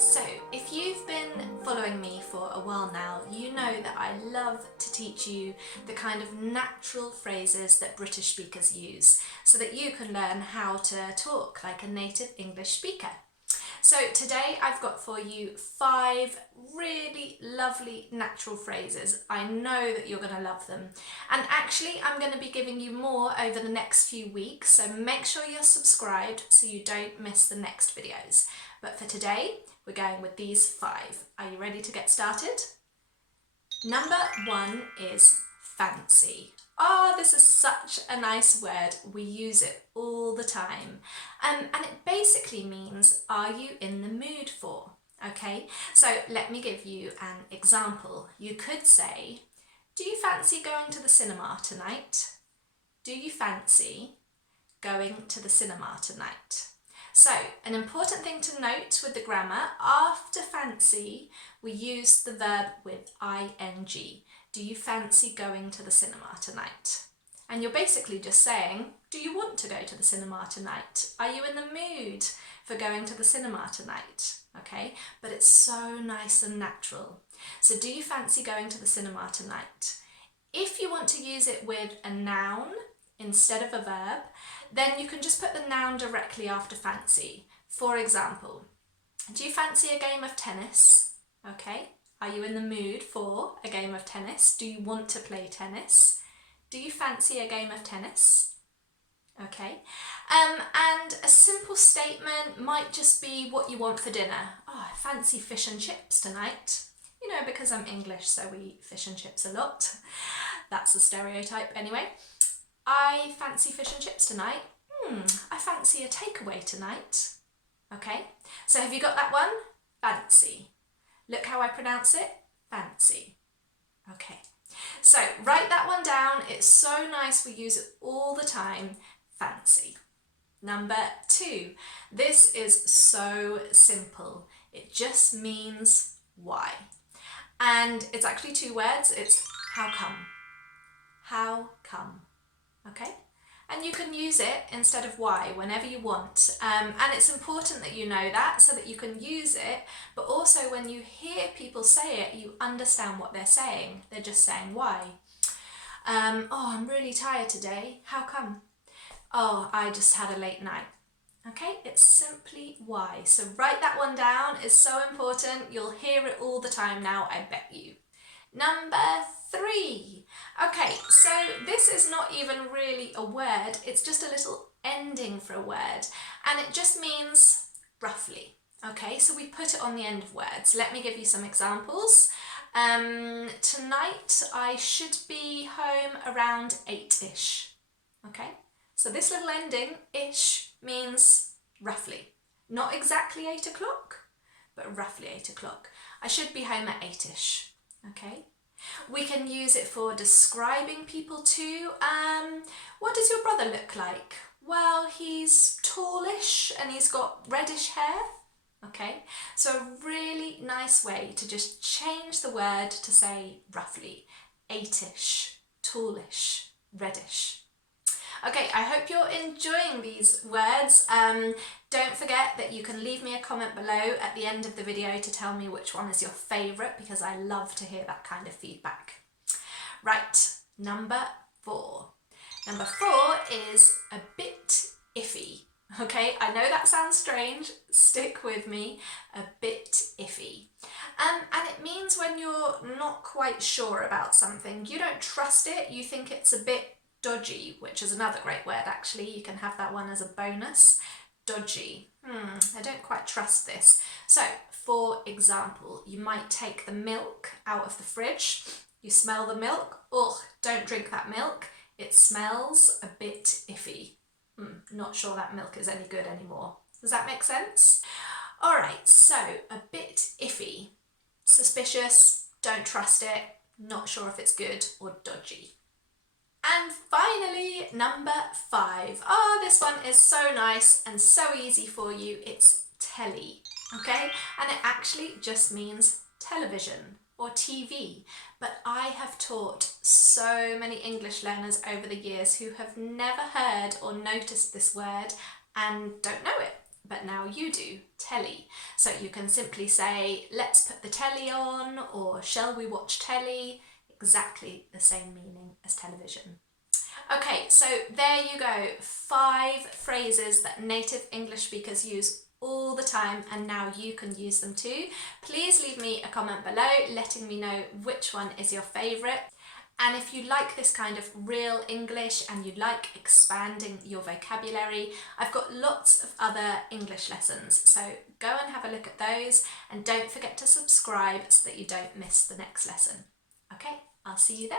So, if you've been following me for a while now, you know that I love to teach you the kind of natural phrases that British speakers use so that you can learn how to talk like a native English speaker. So today I've got for you 5 really lovely natural phrases. I know that you're going to love them. And actually I'm going to be giving you more over the next few weeks, so make sure you're subscribed so you don't miss the next videos. But for today, we're going with these 5. Are you ready to get started? Number 1 is fancy. Oh, this is such a nice word. We use it all the time. And it basically means, are you in the mood for? Okay, so let me give you an example. You could say, do you fancy going to the cinema tonight? Do you fancy going to the cinema tonight? So, an important thing to note with the grammar, after fancy, we use the verb with ing. Do you fancy going to the cinema tonight? And you're basically just saying, do you want to go to the cinema tonight? Are you in the mood for going to the cinema tonight? Okay, but it's so nice and natural. So do you fancy going to the cinema tonight? If you want to use it with a noun instead of a verb, then you can just put the noun directly after fancy. For example, do you fancy a game of tennis? Okay. Are you in the mood for a game of tennis? Do you want to play tennis? Do you fancy a game of tennis? Okay. And a simple statement might just be what you want for dinner. Oh, I fancy fish and chips tonight. You know, because I'm English, so we eat fish and chips a lot. That's a stereotype anyway. I fancy fish and chips tonight. I fancy a takeaway tonight. Okay. So have you got that one? Fancy. Look how I pronounce it, fancy. Okay, so write that one down. It's so nice, we use it all the time, fancy. Number 2, this is so simple. It just means why. And it's actually 2 words, it's how come. How come, okay? And you can use it instead of why whenever you want. And it's important that you know that so that you can use it, but also when you hear people say it, you understand what they're saying. They're just saying why. Oh, I'm really tired today. How come? Oh, I just had a late night. Okay, it's simply why. So write that one down, it's so important. You'll hear it all the time now, I bet you. Number 3. Okay, so this is not even really a word, it's just a little ending for a word, and it just means roughly. Okay, so we put it on the end of words. Let me give you some examples. Tonight I should be home around 8-ish. Okay, so this little ending, ish, means roughly. Not exactly 8 o'clock, but roughly 8 o'clock. I should be home at 8-ish. Okay, we can use it for describing people too. What does your brother look like? Well, he's tallish and he's got reddish hair. Okay, so a really nice way to just change the word to say roughly. 8-ish, tallish, reddish. Okay, I hope you're enjoying these words. Don't forget that you can leave me a comment below at the end of the video to tell me which one is your favourite, because I love to hear that kind of feedback. Right, number 4. Number 4 is a bit iffy. Okay, I know that sounds strange, stick with me, a bit iffy. And it means when you're not quite sure about something, you don't trust it, you think it's a bit dodgy, which is another great word actually, you can have that one as a bonus. Dodgy, I don't quite trust this. So, for example, you might take the milk out of the fridge, you smell the milk, ugh, don't drink that milk, it smells a bit iffy. Not sure that milk is any good anymore. Does that make sense? Alright, so a bit iffy, suspicious, don't trust it, not sure if it's good or dodgy. And finally, number 5. Oh, this one is so nice and so easy for you. It's telly, okay? And it actually just means television or TV. But I have taught so many English learners over the years who have never heard or noticed this word and don't know it. but now you do, telly. So you can simply say, let's put the telly on, or shall we watch telly? Exactly the same meaning as television. Okay, so there you go, 5 phrases that native English speakers use all the time, and now you can use them too. Please leave me a comment below letting me know which one is your favourite. And if you like this kind of real English and you like expanding your vocabulary, I've got lots of other English lessons, so go and have a look at those, and don't forget to subscribe so that you don't miss the next lesson. Okay, I'll see you there.